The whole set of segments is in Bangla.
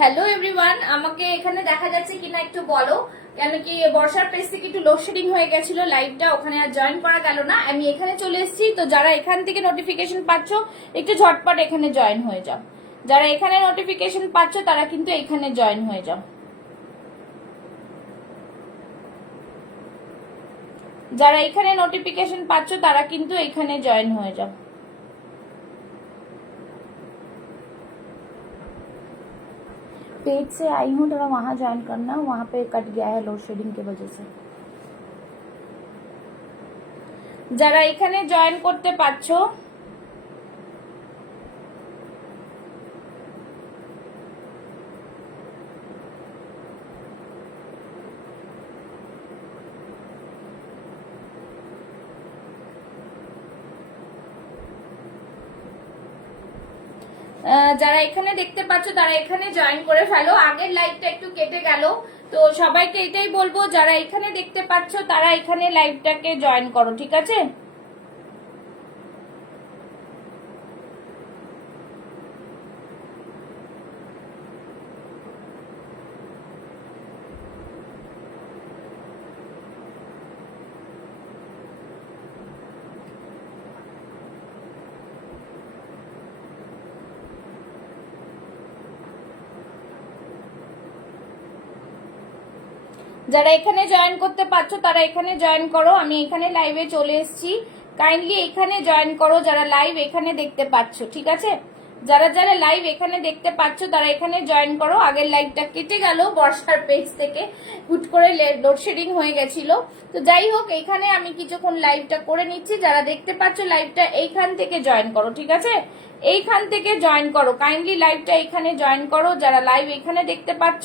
হ্যালো এভরিওয়ান, আমাকে এখানে দেখা যাচ্ছে কিনা একটু বলো, কেন কি বর্ষার পেজ থেকে একটু লোডশেডিং হয়ে গেছিল, লাইভটা ওখানে আর জয়েন করা গেল না। আমি এখানে চলে এসেছি, তো যারা এখান থেকে নোটিফিকেশন পাচ্ছ একটু ঝটপট এখানে জয়েন হয়ে যাও। যারা এখানে নোটিফিকেশন পাচ্ছ তারা কিন্তু এখানে জয়েন হয়ে যাও। যারা এখানে নোটিফিকেশন পাচ্ছ তারা কিন্তু এখানে জয়েন হয়ে যাও। पेज से आई हूँ, थोड़ा वहां ज्वाइन करना, वहां पे कट गया है लोड शेडिंग की वजह से। যারা এখানে জয়েন করতে পারছো যারা এখানে দেখতে পাচ্ছ তারা এখানে জয়েন করে ফেলো। আগের লাইভটা একটু কেটে গেল, তো সবাইকে এটাই বলবো, যারা এখানে দেখতে পাচ্ছ তারা এখানে লাইভটাকে জয়েন করো, ঠিক আছে? যারা এখানে জয়েন করতে পারছো তারা এখানে জয়েন করো। আমি এখানে লাইভে চলে এসেছি, কাইন্ডলি এখানে জয়েন করো যারা লাইভ এখানে দেখতে পাচ্ছ, ঠিক আছে? যারা যারা লাইভ এখানে দেখতে পাচ্ছ তারা এখানে জয়েন করো। আগের লাইভটা কেটে গেল বর্ষার পেজ থেকে, হুট করে লোডশেডিং হয়ে গেছিল। তো যাই হোক, এইখানে আমি কিছুক্ষণ লাইভটা করে নিচ্ছি। যারা দেখতে পাচ্ছ লাইভটা এইখান থেকে জয়েন করো, ঠিক আছে? এইখান থেকে জয়েন করো, কাইন্ডলি লাইভটা এখানে জয়েন করো। যারা লাইভ এখানে দেখতে পাচ্ছ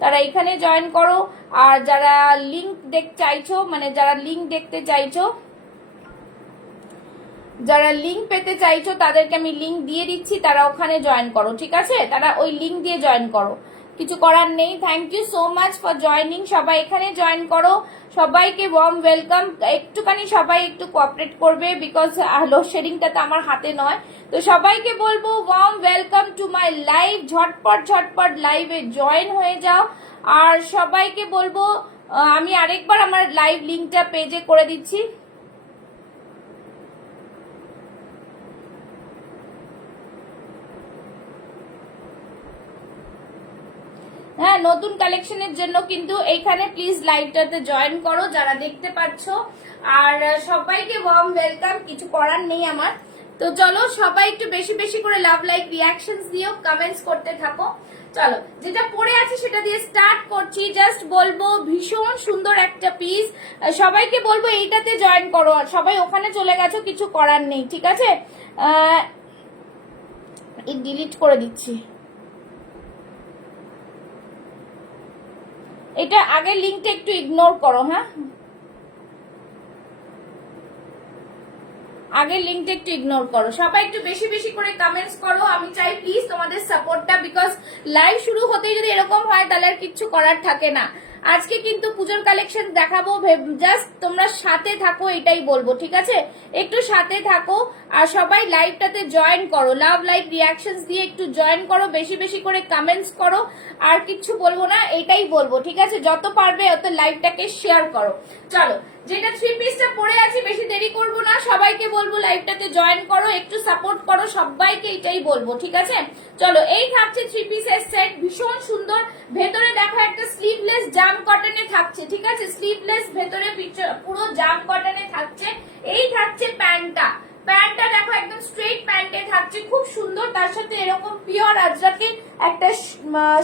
তারা এখানে জয়েন করো। আর যারা লিংক চাইছো, মানে যারা লিংক দেখতে চাইছো, যারা লিংক পেতে চাইছো তাদেরকে আমি লিংক দিয়ে দিচ্ছি, তারা ওখানে জয়েন করো, ঠিক আছে? তারা ওই লিংক দিয়ে জয়েন করো, কিছু করার নেই। Thank you so much for joining. সবাই এখানে জয়েন করো, সবাইকে ওয়ার্ম ওয়েলকাম। একটুখানি সবাই একটু কোঅপারেট করবে, বিকজ লোডশেডিংটা তো আমার হাতে নয়। তো সবাইকে বলবো warm welcome to my live. ঝটপট ঝটপট লাইভে জয়েন হয়ে যাও। আর সবাইকে বলবো, আমি আরেকবার আমার লাইভ লিংকটা পেজে করে দিচ্ছি। হ্যাঁ, নতুন কালেকশনের জন্য কিন্তু এইখানে প্লিজ লাইভটাতে জয়েন করো যারা দেখতে পাচ্ছ। আর সবাইকে ওয়ার্ম ওয়েলকাম, কিছু করার নেই আমার। তো চলো সবাই একটু বেশি বেশি করে লাভ লাইক রিয়াকশনস দিও, কমেন্টস করতে থাকো। চলো, যেটা পড়ে আছে সেটা দিয়ে স্টার্ট করছি। জাস্ট বলবো ভীষণ সুন্দর একটা পিস, সবাইকে বলবো এইটাতে জয়েন করো। আর সবাই ওখানে চলে গেছো, কিছু করার নেই, ঠিক আছে? ডিলিট করে দিচ্ছি। এটা আগের লিংকটা একটু ইগনোর করো, হ্যাঁ, আগের লিংকটা একটু ইগনোর করো। সবাই একটু বেশি বেশি করে কমেন্টস করো, আমি চাই প্লিজ তোমাদের সাপোর্টটা, বিকজ লাইভ শুরু হতেই যদি এরকম হয় তাহলে আর কিচ্ছু করার থাকে না। আজকে কিন্তু পুজোর কালেকশন দেখাবো, জাস্ট তোমরা সাথে থাকো, এটাই বলবো, ঠিক আছে? একটু সাথে থাকো আর সবাই লাইভটাতে জয়েন করো, লাভ লাইক রিয়াকশনস দিয়ে একটু জয়েন করো, বেশি বেশি করে কমেন্টস করো। আর কিচ্ছু বলবো না, এটাই বলবো, ঠিক আছে? যত পারবে অত লাইভটাকে শেয়ার করো। চলো, যেটা থ্রি পিসটা পড়ে আছে, বেশি দেরি করবো না, সবাইকে বলবো লাইভটাতে জয়েন করো, একটু সাপোর্ট করো, সবাইকে এটাই বলবো, ঠিক আছে? চলো, এই থাকছে থ্রি পিসের সেট, ভীষণ সুন্দর। ভেতরে দেখো একটা স্লিভলেস জাম কটনে থাকছে, ঠিক আছে? স্লিভলেস ভেতরে পুরো জাম কটনে থাকছে। এই থাকছে প্যান্টটা, প্যান্টটা দেখো একদম স্ট্রেট প্যান্টে থাকছে, খুব সুন্দর। তার সাথে এরকম পিওর আজরাকে একটা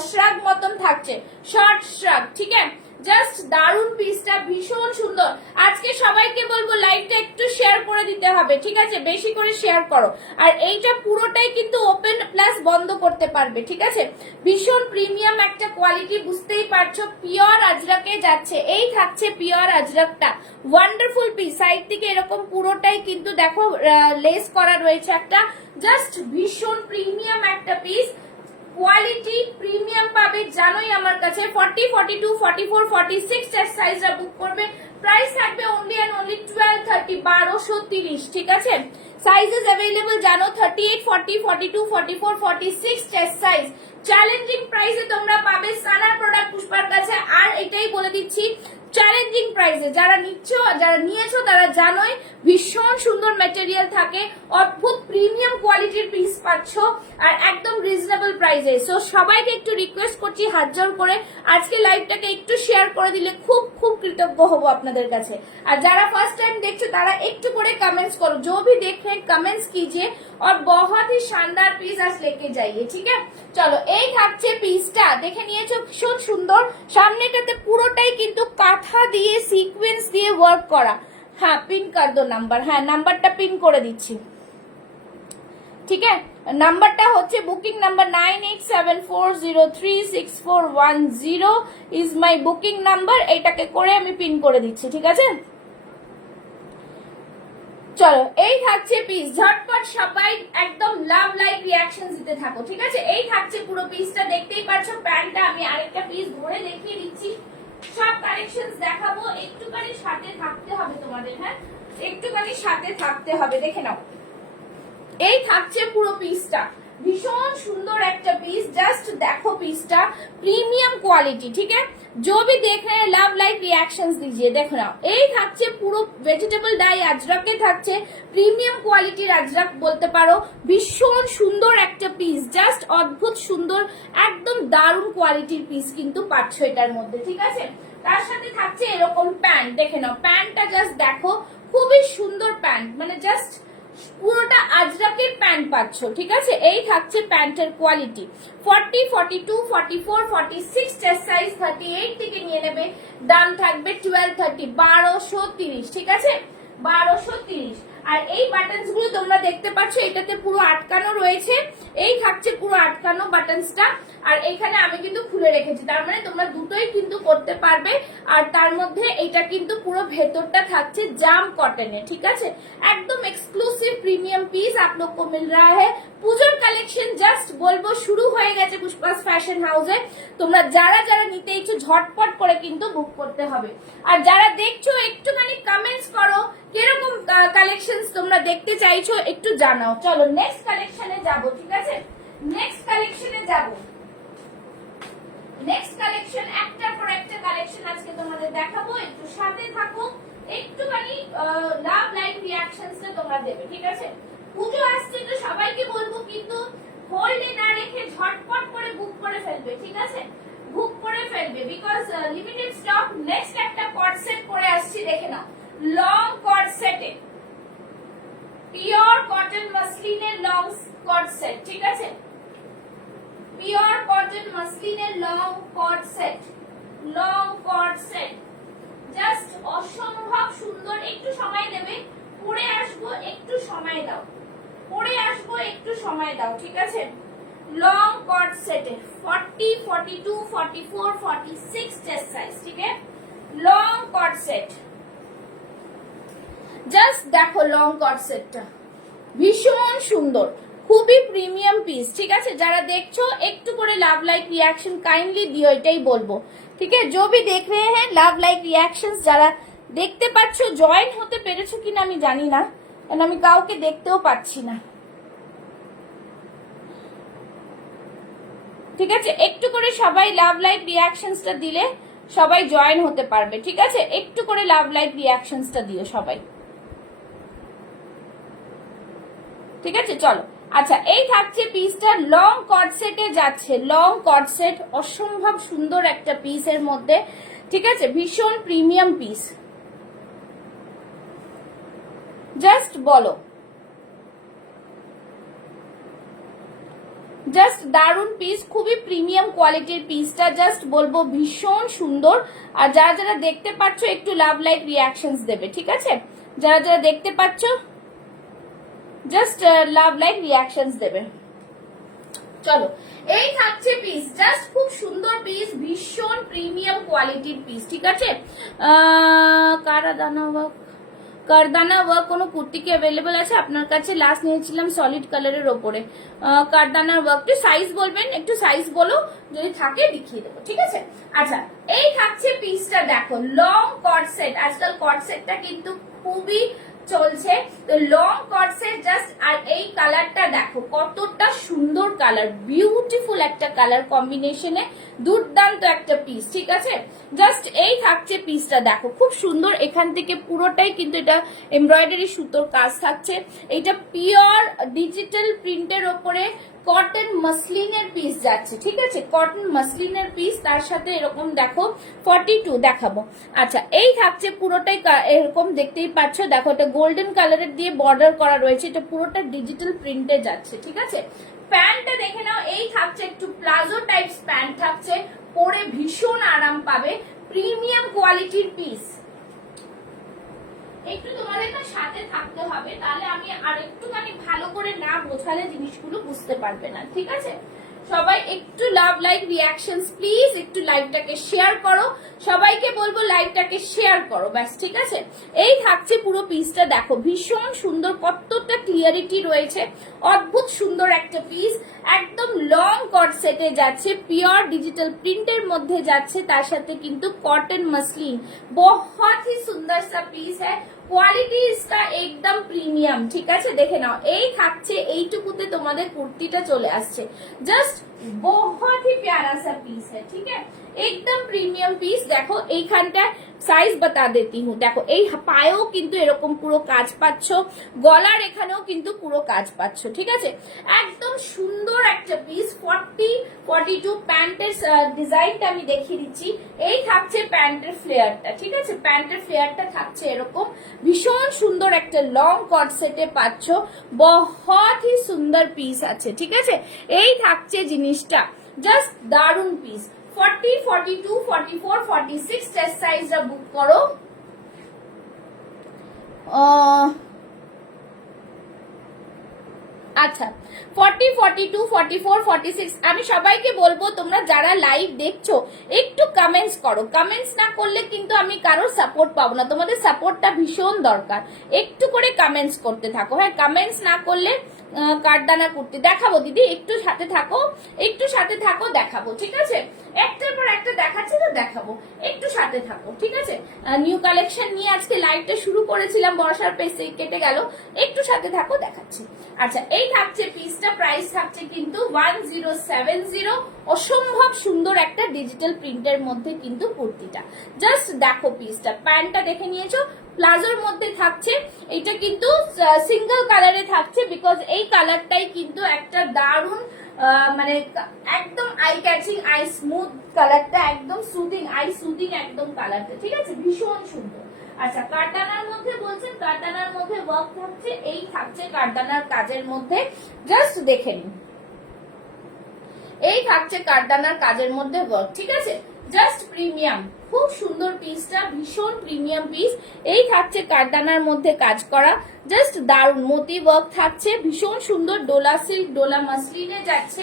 শ্রাগ মতন থাকছে, শর্ট শ্রাগ, ঠিক আছে? জাস্ট দারুন পিসটা, ভীষণ সুন্দর। আজকে সবাইকে বলবো লাইভটা একটু শেয়ার করে দিতে হবে, ঠিক আছে? বেশি করে শেয়ার করো। আর এইটা পুরোটাই কিন্তু ওপেন প্লাস বন্ধ করতে পারবে, ঠিক আছে? ভীষণ প্রিমিয়াম একটা কোয়ালিটি, বুঝতেই পারছো, পিওর আজরাকে যাচ্ছে। এই থাকছে পিওর আজরাকটা, ওয়ান্ডারফুল পিস। সাইড থেকে এরকম পুরোটাই কিন্তু দেখো লেস করা রয়েছে একটা, জাস্ট ভীষণ প্রিমিয়াম একটা পিস। কোয়ালিটি প্রিমিয়াম পাবে, জানোই আমার কাছে। 40, 42, 44, 46 সাইজটা বুক করবে। প্রাইস থাকবে অনলি এন্ড অনলি 1230, 1230, ঠিক আছে? সাইজেস अवेलेबल জানো, 38, 40, 42, 44, 46 চেস্ট সাইজ। চ্যালেঞ্জিং প্রাইসে তোমরা পাবে সানার প্রোডাক্ট পুষ্পার কাছে। আর এটাই বলে দিচ্ছি, চ্যালেঞ্জিং প্রাইসে যারা নিচ্ছ, যারা নিয়েছো তারা জানোই ভীষণ সুন্দর ম্যাটেরিয়াল থাকে, অদ্ভুত প্রিমিয়াম কোয়ালিটির পিস পাচ্ছ আর একদম রিজনেবল প্রাইসে। সো সবাইকে একটু রিকোয়েস্ট করছি হাত জোর করে আজকে লাইভটাকে একটু শেয়ার করে দিলে খুব খুব কৃতজ্ঞ হব আপনাদের কাছে। আর যারা ফার্স্ট টাइम দেখছো তারা একটু করে कमेंट्स करो, जो भी देख रहे हैं कमेंट्स कीजिए और बहुत ही शानदार पीस आज लेके जाइए, ठीक है। চলো এই থাকছে পিসটা, দেখে নিয়েছো ভীষণ সুন্দর, সামনেটাতে পুরোটাই কিন্তু কাঁথা দিয়ে সিকোয়েন্স দিয়ে ওয়ার্ক করা। হ্যাঁ পিন কর দো নাম্বার, হ্যাঁ নাম্বারটা পিন করে দিচ্ছি, ঠিক আছে। নাম্বারটা হচ্ছে booking number 9874036410 is my booking number, এটাকে করে আমি পিন করে দিচ্ছি, ঠিক আছে। চলো এই থাকছে পিস, ঝটপট সবাই একদম লাভ লাইক রিয়াকশন দিতে থাকো, ঠিক আছে। এই থাকছে পুরো পিসটা, দেখতেই পাচ্ছো প্যান্টটা। আমি আরেকটা পিস ধরে দেখিয়ে দিচ্ছি, সব কালেকশনস দেখাবো, একটুখানি সাথে থাকতে হবে তোমাদের, হ্যাঁ একটুখানি সাথে থাকতে হবে, দেখে নাও। এই থাকছে পুরো পিসটা, ভীষণ সুন্দর একটা পিস, জাস্ট দেখো পিসটা প্রিমিয়াম কোয়ালিটি, ঠিক है। जो भी देख रहे हैं लव लाइक रिएक्शंस दीजिए, देखो ना। এই থাকছে পুরো ভেজিটেবল ডাই আজরাকে থাকছে, প্রিমিয়াম কোয়ালিটির আজরাক বলতে পারো, ভীষণ সুন্দর একটা পিস, জাস্ট অদ্ভুত সুন্দর, একদম দারুণ কোয়ালিটির পিস কিন্তু পাচ্ছ এটার মধ্যে, ঠিক আছে। তার সাথে থাকছে এরকম প্যান্ট, দেখে নাও প্যান্টটা জাস্ট দেখো, খুবই সুন্দর প্যান্ট, মানে জাস্ট পুরোটা আজরাকের প্যান্ট পাচ্ছ, ঠিক আছে। এই থাকছে প্যান্টের কোয়ালিটি, 40, 42, 44, 46 চেস্ট সাইজ, 38 থেকে নিয়ে নেবে, দাম থাকবে 1230, 1230, ঠিক আছে 1230। আর এই বাটনস গুলো তোমরা দেখতে পাচ্ছ, এটাতে পুরো আটকানো রয়েছে, এই থাকছে পুরো আটকানো বাটনসটা। আর এখানে আমি কিন্তু খুলে রেখেছি, তার মানে তোমরা দুটোই কিন্তু করতে পারবে। আর তার মধ্যে এটা কিন্তু পুরো ভেতরটা থাকছে জাম কটনে, ঠিক আছে, একদম এক্সক্লুসিভ প্রিমিয়াম পিস आप लोग को मिल रहा है। পুজোর কালেকশন জাস্ট বলবো শুরু হয়ে গেছে পুষ্পাস ফ্যাশন হাউসে, তোমরা যারা যারা নিতে ইচ্ছো ঝটপট করে কিন্তু বুক করতে হবে। আর যারা দেখছো একটুখানি কমেন্টস করো কিরকম কালেকশনস তোমরা দেখতে চাইছো, একটু জানাও। চলো নেক্সট কালেকশনে যাব, ঠিক আছে, নেক্সট কালেকশনে যাব। নেক্সট কালেকশন একটার পর একটা কালেকশন আজকে তোমাদের দেখাবো, একটু সাথে থাকো, একটুখানি লাভ লাইক রিঅ্যাকশনসটা তোমরা দেবে, ঠিক আছে। পুজো আসছে তো সবাইকে বলবো কিন্তু হোল্ডে না রেখে ঝটপট করে বুক করে ফেলবে, ঠিক আছে, বুক করে ফেলবে, বিকজ লিমিটেড স্টক। নেক্সট একটা কট সেট করে আসছি, দেখে নাও, লং কট সেটে পিওর কটন মাসলিনের লং কট সেট, ঠিক আছে, পিওর কটন মাসলিনের লং কট সেট, লং কট সেট, জাস্ট অসম্ভব সুন্দর। একটু সময় দেবে, পরে আসবো, একটু সময় দাও, পরে আসবো, একটু সময় দাও, ঠিক আছে। লং কট সেটে 40, 42, 44, 46 চেস্ট সাইজ, ঠিক আছে, লং কট সেট, জাস্ট দেখো লং কট সেটটা ভীষণ সুন্দর, খুবই প্রিমিয়াম পিস, ঠিক আছে। যারা দেখছো একটু করে লাভ লাইক রিঅ্যাকশন কাইন্ডলি দিও, এটাই বলবো, ঠিক আছে। जो भी देख रहे हैं লাভ লাইক রিঅ্যাকশনস যারা দেখতে পাচ্ছ, জয়েন হতে পেরেছো কিনা আমি জানি না, কারণ আমি কাউকে দেখতেও পাচ্ছি না, ঠিক আছে। একটু করে সবাই লাভ লাইক রিঅ্যাকশনসটা দিলে সবাই জয়েন হতে পারবে, ঠিক আছে। একটু করে লাভ লাইক রিঅ্যাকশনসটা দিও সবাই, ঠিক আছে। চলো আচ্ছা এই থাকছে পিসটা, লং কট সেটে যাচ্ছে, লং কট সেট, অসম্ভব সুন্দর একটা পিসের মধ্যে, ঠিক আছে, ভীষণ প্রিমিয়াম পিস, জাস্ট বলো, জাস্ট দারুন পিস, খুবই প্রিমিয়াম কোয়ালিটির পিসটা, জাস্ট বলবো ভীষণ সুন্দর। আর যারা যারা দেখতে পাচ্ছ একটু লাভ লাইক রিঅ্যাকশনস দেবে, ঠিক আছে, যারা যারা দেখতে পাচ্ছ জাস্ট লাভ লাইক রিঅ্যাকশনস দেবে। চলো এই থাকছে পিস, জাস্ট খুব সুন্দর পিস, ভীষণ প্রিমিয়াম কোয়ালিটির পিস, ঠিক আছে। কারদানা ওয়ার্ক কোনো কুর্তি কি অ্যাভেলেবল আছে আপনার কাছে? লাস্ট নিয়েছিলাম সলিড কালারের ওপরে কারদানার ওয়ার্কটি, সাইজ বলবেন, একটু সাইজ বলো, যদি থাকে দেখিয়ে দেবো, ঠিক আছে। আচ্ছা এই থাকছে পিসটা, দেখো লং কট সেট, আজকাল কট সেটটা কিন্তু খুবই চলছে। তো লং কটসেট জাস্ট, আর এই কালারটা দেখো কতটা সুন্দর কালার, বিউটিফুল একটা কালার কম্বিনেশনে, দুর্দান্ত একটা পিস, ঠিক আছে। জাস্ট এই থাকছে পিসটা, দেখো খুব সুন্দর, এখান থেকে পুরোটাই কিন্তু এটা এমব্রয়ডারি সুতোর কাজ থাকছে। এটা পিওর ডিজিটাল প্রিন্টের ওপরে কটন মাসলিনের পিস যাচ্ছে, ঠিক আছে, কটন মাসলিনের পিস, তার সাথে এরকম দেখো 42 দেখাবো। আচ্ছা, এই থাকছে পুরোটাই এরকম দেখতেই পাচ্ছ, দেখো এটা গোল্ডেন কালারের দিয়ে বর্ডার করা রয়েছে, এটা পুরোটা ডিজিটাল প্রিন্টে যাচ্ছে, ঠিক আছে। প্যান্টটা দেখে নাও, এই থাকছে একটু প্লাজো টাইপস প্যান্ট থাকছে, পরে ভীষণ আরাম পাবে, প্রিমিয়াম কোয়ালিটির পিস। একটু তোমাদের না সাথে থাকতে হবে, তাহলে আমি আর একটুখানি ভালো করে না বোঝালে জিনিসগুলো বুঝতে পারবে না, ঠিক আছে। সবাই একটু লাভ লাইক রিয়াকশনস প্লিজ, একটু লাইভটাকে শেয়ার করো, সবাইকে বলবো লাইভটাকে শেয়ার করো, ব্যাস, ঠিক আছে। এই থাকছে পুরো পিসটা, দেখো ভীষণ সুন্দর, কতটা ক্লিয়ারিটি রয়েছে, অদ্ভুত সুন্দর একটা পিস, একদম লং কট সেটে যাচ্ছে, পিওর ডিজিটাল প্রিন্টের মধ্যে যাচ্ছে, তার সাথে কিন্তু কটন মসলিন, बहुत ही सुंदर सा पीस है, কোয়ালিটি इसका একদম প্রিমিয়াম, ঠিক আছে। দেখে নাও, এই থাকছে, এইটুকুতে তোমাদের কুর্তিটা চলে আসছে, জাস্ট बहुत ही प्यारा सा पीस है, ठीक है, एकदम প্রিমিয়াম পিস। দেখো এইখানটা সাইজ বাতা দেতি হুঁ, দেখো এই পায়েও কিন্তু এরকম পুরো কাজ পাচ্ছ, গলার এখানেও কিন্তু পুরো কাজ পাচ্ছ, ঠিক আছে, একদম সুন্দর একটা পিস। 42 প্যান্টের ডিজাইনটা আমি দেখিয়ে দিচ্ছি, এই থাকছে প্যান্টের ফ্লেয়ারটা, ঠিক আছে, প্যান্টের ফ্লেয়ারটা থাকছে এরকম, ভীষণ সুন্দর একটা লং কট সেটে পাচ্ছ, বহুত হি সুন্দর পিস আছে, ঠিক আছে। এই থাকছে জিনিসটা, জাস্ট দারুন পিস। 40, 42, 44, 46 চেস্ট সাইজটা বুক করো। আচ্ছা, 40, 42, 44, 46 আমি সবাইকে বলবো তোমরা যারা লাইভ দেখছো একটু কমেন্টস করো, কমেন্টস না করলে কিন্তু আমি কারোর সাপোর্ট পাবো না, তোমাদের সাপোর্টটা ভীষণ দরকার, একটু করে কমেন্টস করতে থাকো, হ্যাঁ, কমেন্টস না করলে কাঠদানা কুর্তি দেখাবো দিদি, একটু সাথে থাকো, একটু সাথে থাকো, দেখাবো, ঠিক আছে, একটার পর একটা দেখাচ্ছি তো দেখাবো, একটু সাথে থাকো, ঠিক আছে। নিউ কালেকশন নিয়ে আজকে লাইভটা শুরু করেছিলাম, বর্ষার পেসে কেটে গেল, একটু সাথে থাকো, দেখাচ্ছি। আচ্ছা, এই থাকছে পিসটা, প্রাইস থাকছে কিন্তু 1070, অসম্ভব সুন্দর একটা ডিজিটাল প্রিন্টের মধ্যে কিন্তু কুর্তিটা, জাস্ট দেখো পিসটা, প্যান্টটা দেখে নিয়েছো, প্লাজোর মধ্যে থাকছে, এটা কিন্তু সিঙ্গেল কালারে থাকছে, বিকজ এই কালারটাই কিন্তু একটা দারুন মানে একদম আই ক্যাচিং, আই স্মুথ কালারটা, একদম সুদিং, আই সুদিং একদম কালারটা, ঠিক আছে, ভীষণ সুন্দর। আচ্ছা, কারদানার মধ্যে বলছেন, কারদানার মধ্যে ওয়ার্ক থাকছে, এই থাকছে কারদানার কাজের মধ্যে, জাস্ট দেখে নিন, এই থাকছে কারদানার কাজের মধ্যে ওয়ার্ক, ঠিক আছে, জাস্ট প্রিমিয়াম, খুব সুন্দর পিসটা, ভীষণ প্রিমিয়াম পিস। এই থাকছে কারদানার মধ্যে কাজ করা, জাস্ট দারুন, মতি ওয়ার্ক থাকছে, ভীষণ সুন্দর, ডোলা সিল্ক, ডোলা মাসলিনে যাচ্ছে,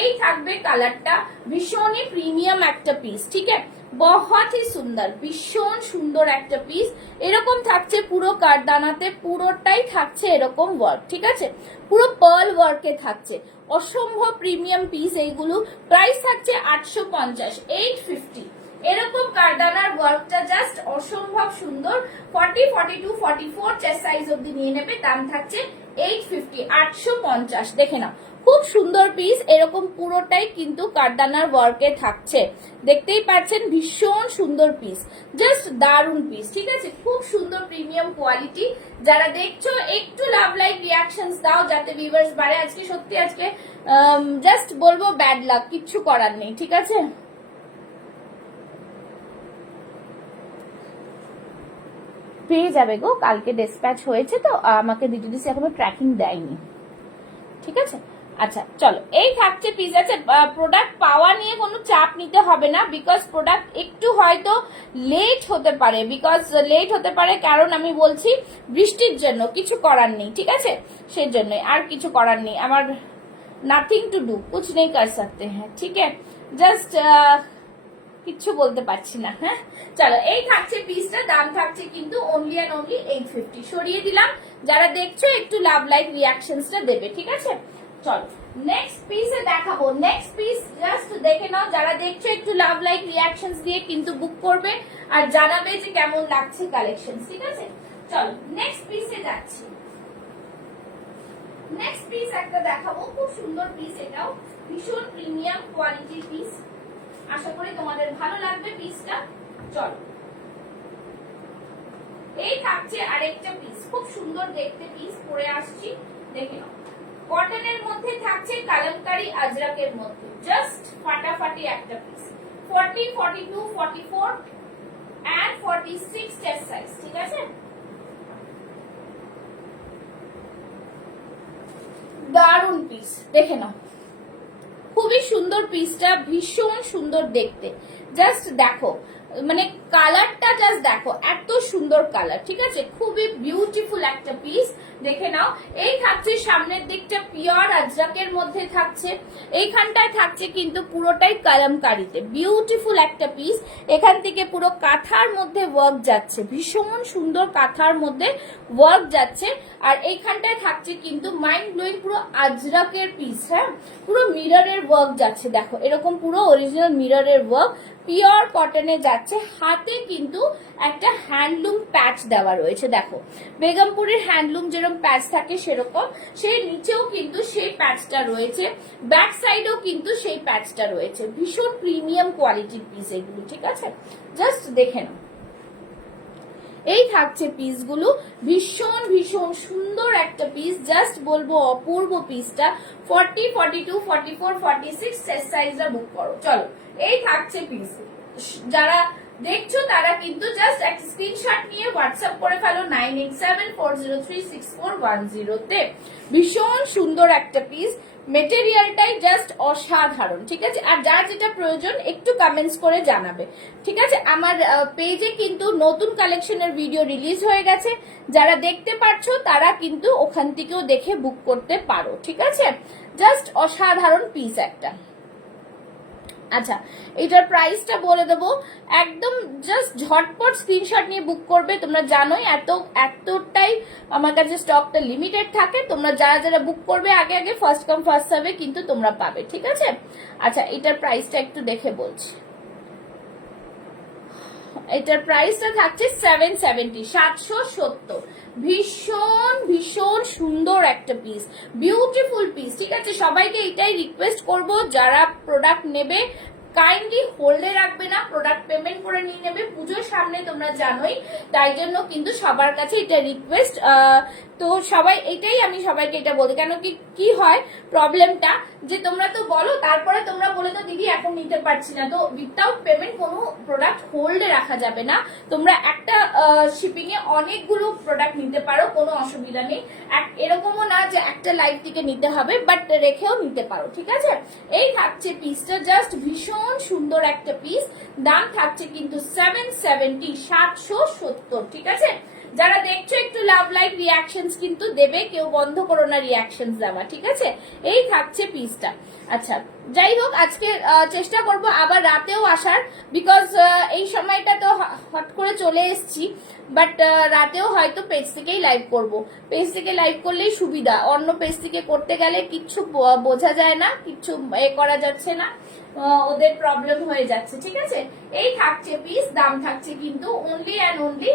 এই থাকবে কালারটা, ভীষণই প্রিমিয়াম একটা পিস, ঠিক আছে, बहुत ही সুন্দর, ভীষণ সুন্দর একটা পিস, এরকম থাকছে পুরো কারদানাতে, পুরোটাই থাকছে এরকম ওয়ার্ক, ঠিক আছে, পুরো পার্ল ওয়ার্কে থাকছে, অসম্ভব প্রিমিয়াম পিস এইগুলো। প্রাইস থাকছে 850, 850, এরকম কারদানার ওয়ার্কটা জাস্ট অসম্ভব সুন্দর। 40, 42, 44 চেস্ট সাইজ অবধি নিয়ে নেবে, দাম থাকছে 850, 850, দেখে নাও, খুব সুন্দর পিস, এরকম পুরোটাই কিন্তু কারদানার ওয়ার্কে থাকছে, দেখতেই পাচ্ছেন, ভীষণ সুন্দর পিস, জাস্ট দারুন পিস, ঠিক আছে, খুব সুন্দর প্রিমিয়াম কোয়ালিটি। যারা দেখছো একটু লাভ লাইক রিয়াকশনস দাও, যাতে ভিউয়ার্স বাড়ে। আজকে সত্যি, আজকে জাস্ট বলবো ব্যাড লাক, কিচ্ছু করার নেই, ঠিক আছে। পেয়ে যাবে গো, কালকে ডিসপ্যাচ হয়েছে তো, আমাকে ডিটিডিসি এখনো ট্র্যাকিং দেয়নি, ঠিক আছে। আচ্ছা চলো, এই থাকছে পিস। আছে, প্রোডাক্ট পাওয়া নিয়ে কোনো চাপ নিতে হবে না, বিকজ প্রোডাক্ট একটু হয়তো লেট হতে পারে, বিকজ লেট হতে পারে কারণ আমি বলছি বৃষ্টির জন্য, কিছু করার নেই, ঠিক আছে, সেই জন্যই, আর কিছু করার নেই, আমার নাথিং টু ডু, কুছ নেই কর সকতে হ্যাঁ, ঠিক আছে, জাস্ট কিচ্ছু বলতে পারছি না, হ্যাঁ। চলো, এই থাকছে পিসটা, দাম থাকছে কিন্তু অনলি অ্যান্ড অনলি 850, সরিয়ে দিলাম। যারা দেখছো একটু লাভ লাইক রিয়াকশনসটা দেবে, ঠিক আছে। চলো নেক্সট পিসে দেখাবো, নেক্সট পিস জাস্ট দেখে নাও, যারা দেখছো একটু লাভ লাইক রিয়াকশনস দিয়ে কিন্তু বুক করবে আর জানাবে যে কেমন লাগছে কালেকশন, ঠিক আছে। চলো নেক্সট পিসে যাচ্ছি। নেক্সট পিস একটা দেখাবো, খুব সুন্দর পিস, এটাও ভীষণ প্রিমিয়াম কোয়ালিটির পিস। আশা করি তোমাদের ভালো লাগবে পিসটা। চলো, এই থাকছে আরেকটা পিস, খুব সুন্দর দেখতে পিস পরে আসছি, দেখে নাও। কটনের মধ্যে থাকছে কালামকারী আজরাকের মধ্যে, জাস্ট ফাটাফাটি একটা পিস। 40, 42, 44 and 46 চেস্ট সাইজ, ঠিক আছে। দারুন পিস, দেখে নাও, খুবই সুন্দর পিসটা, ভীষণ সুন্দর দেখতে। জাস্ট দেখো, মানে কালারটা জাস্ট দেখো, এত সুন্দর কালার, ঠিক আছে, খুবই বিউটিফুল একটা পিস, দেখে নাও। এই থাকছে সামনের দিকটা পিওর আজরাকের মধ্যে থাকছে, এইখানটায় থাকছে কিন্তু পুরোটাই কালামকারীতে, বিউটিফুল একটা পিস। এখান থেকে পুরো কাঁথার মধ্যে ওয়ার্ক যাচ্ছে, ভীষণ সুন্দর কাঁথার মধ্যে ওয়ার্ক যাচ্ছে। আর এইখানটায় থাকছে কিন্তু মাইন্ড ব্লোয়িং পুরো আজরাকের পিস, হ্যাঁ, পুরো মিররের ওয়ার্ক যাচ্ছে, দেখো এরকম পুরো অরিজিনাল মিররের ওয়ার্ক, পিওর কটনে যাচ্ছে। হাতে কিন্তু একটা হ্যান্ডলুম প্যাচ দেওয়া রয়েছে, দেখো বেগমপুরের হ্যান্ডলুম যেরকম প্যাচ থাকে সেরকম, সেই নিচেও কিন্তু সেই প্যাচটা রয়েছে, ব্যাক সাইডেও কিন্তু সেই প্যাচটা রয়েছে। ভীষণ প্রিমিয়াম কোয়ালিটির পিস এগুলো, ঠিক আছে, জাস্ট দেখে নাও। এই থাকছে পিসগুলো, ভীষণ ভীষণ সুন্দর একটা পিস, জাস্ট বলবো অপূর্ব পিসটা। 40, 42, 44, 46 সাইজটা বুক করো। চলো, এই থাকছে পিস, যারা দেখছো তারা কিন্তু জাস্ট একটা স্ক্রিনশট নিয়ে হোয়াটসঅ্যাপ করে ফেলো 9874036410 তে। ভীষণ সুন্দর একটা পিস, মেটেরিয়ালটাই জাস্ট অসাধারণ, ঠিক আছে। আর যার যেটা প্রয়োজন একটু কমেন্টস করে জানাবে, ঠিক আছে। আমার পেজে কিন্তু নতুন কালেকশনের ভিডিও রিলিজ হয়ে গেছে, যারা দেখতে পারছো তারা কিন্তু ওখান থেকেও দেখে বুক করতে পারো, ঠিক আছে। জাস্ট অসাধারণ পিস একটা। আচ্ছা, এটার প্রাইসটা বলে দেবো, একদম জাস্ট ঝটপট স্ক্রিনশট নিয়ে বুক করবে। তোমরা জানোই এতটাই আমার কাছে স্টকটা লিমিটেড থাকে, তোমরা যারা যারা বুক করবে আগে আগে ফার্স্ট কাম ফার্স্ট সার্ভে কিন্তু তোমরা পাবে, ঠিক আছে। আচ্ছা, এটার প্রাইসটা একটু দেখে বলছি। এটার প্রাইসটা থাকছে 770, 770। ভীষণ ভীষণ সুন্দর একটা পিস, বিউটিফুল পিস, ঠিক আছে। সবাইকে এটাই রিকোয়েস্ট করব, যারা প্রোডাক্ট নেবে কাইন্ডলি হোল্ডে রাখবে না, প্রোডাক্ট পেমেন্ট করে নিয়ে নেবে, পুজোর সামনে তোমরা জানোই, তাই জন্য কিন্তু সবার কাছে এটা রিকোয়েস্ট। তো সবাই এটাই, আমি সবাইকে এটা বলি, কেন কি হয় প্রবলেমটা, যে তোমরা তো বলো তারপরে তোমরা বলে তো দিদি এখন নিতে পারছি না, তো উইথাউট পেমেন্ট কোনো প্রোডাক্ট হোল্ডে রাখা যাবে না। তোমরা একটা শিপিং এ অনেকগুলো প্রোডাক্ট নিতে পারো, কোনো অসুবিধা নেই। এরকমও না যে একটা লাইভ থেকে নিতে হবে, বাট রেখেও নিতে পারো, ঠিক আছে। এই থাকছে পিসটা, জাস্ট ভীষণ সুন্দর একটা পিস, দাম থাকছে কিন্তু 770, 770, ঠিক আছে। যারা দেখছো একটু লাভ লাইক রিয়াকশনস কিন্তু দেবে, কেউ বন্ধ করো না রিয়াকশনস দেওয়া, ঠিক আছে। এই থাকছে পিসটা। আচ্ছা, যাই হোক, আজকে চেষ্টা করব আবার রাতেও আসার, বিকজ এই সময়টা তো হট করে চলে এসছি, বাট রাতেও হয়তো পেজ থেকেই লাইভ করব। পেজ থেকে লাইভ করলেই সুবিধা, অন্য পেজ থেকে করতে গেলে কিচ্ছু বোঝা যায় না, কিচ্ছু করা যাচ্ছে না, ওদের প্রবলেম হয়ে যাচ্ছে, ঠিক আছে। এই থাকছে পিস, দাম থাকছে কিন্তু অনলি অ্যান্ড অনলি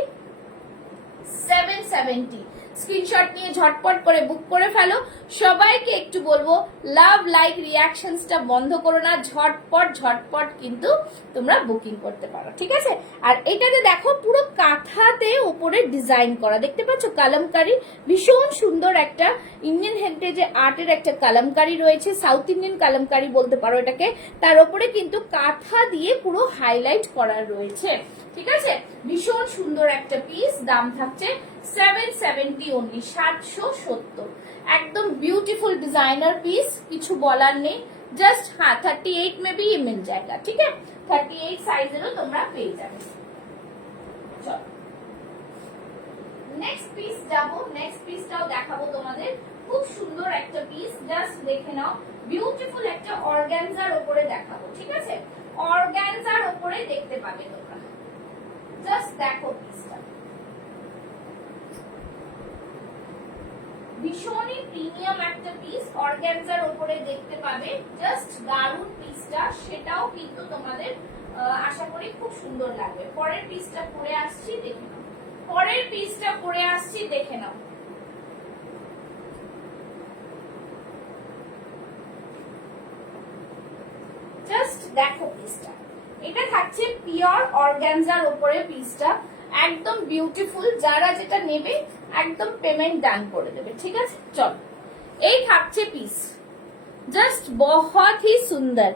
770। স্ক্রিনশট নিয়ে ঝটপট করে বুক করে ফেলো। সবাইকে একটু বলবো, লাভ লাইক রিয়াকশনসটা বন্ধ করো না, ঝটপট ঝটপট কিন্তু তোমরা বুকিং করতে পারো, ঠিক আছে। আর এটাতে দেখো পুরো কাঁথাতে উপরে ডিজাইন করা, দেখতে পাচ্ছ, কালামকারী, ভীষণ সুন্দর একটা ইন্ডিয়ান হেরিটেজে আর্টের একটা কালামকারী রয়েছে, সাউথ ইন্ডিয়ান কালামকারী বলতে পারো এটাকে। তার উপরে কিন্তু কাঁথা দিয়ে পুরো হাইলাইট করা রয়েছে, ঠিক আছে। ভীষণ সুন্দর একটা পিস, দাম থাকছে 770 অনলি, 770। একদম বিউটিফুল ডিজাইনার পিস, কিছু বলার নেই, জাস্ট 38 में भी ये मिल जाएगा, ठीक है। 38 সাইজেরও তোমরা পেয়ে যাবে। চলো নেক্সট পিস যাবো, নেক্সট পিসটাও দেখাবো তোমাদের, খুব সুন্দর একটা পিস, জাস্ট দেখে নাও, বিউটিফুল একটা অর্গানজার উপরে দেখাবো, ঠিক আছে। অর্গানজার উপরে দেখতে পাবে তোমরা, জাস্ট দেখো পিসটা, ভীষণই প্রিমিয়াম একটা পিস, অর্গানজার উপরে দেখতে পাবে, জাস্ট দারুন পিসটা, সেটাও কিন্তু তোমাদের আশা করি খুব সুন্দর লাগবে। পরের পিসটা পরে আসছি, দেখে নাও, পরের পিসটা পরে আসছি, দেখে নাও। জাস্ট দেখো পিসটা, এটা থাকছে পিওর অর্গানজার উপরে পিসটা, একদম বিউটিফুল। যারা যেটা নেবে একদম পেমেন্ট ডান করে দেবে, ঠিক আছে। চলো, এই থাকছে পিস, জাস্ট বহুত হি সুন্দর,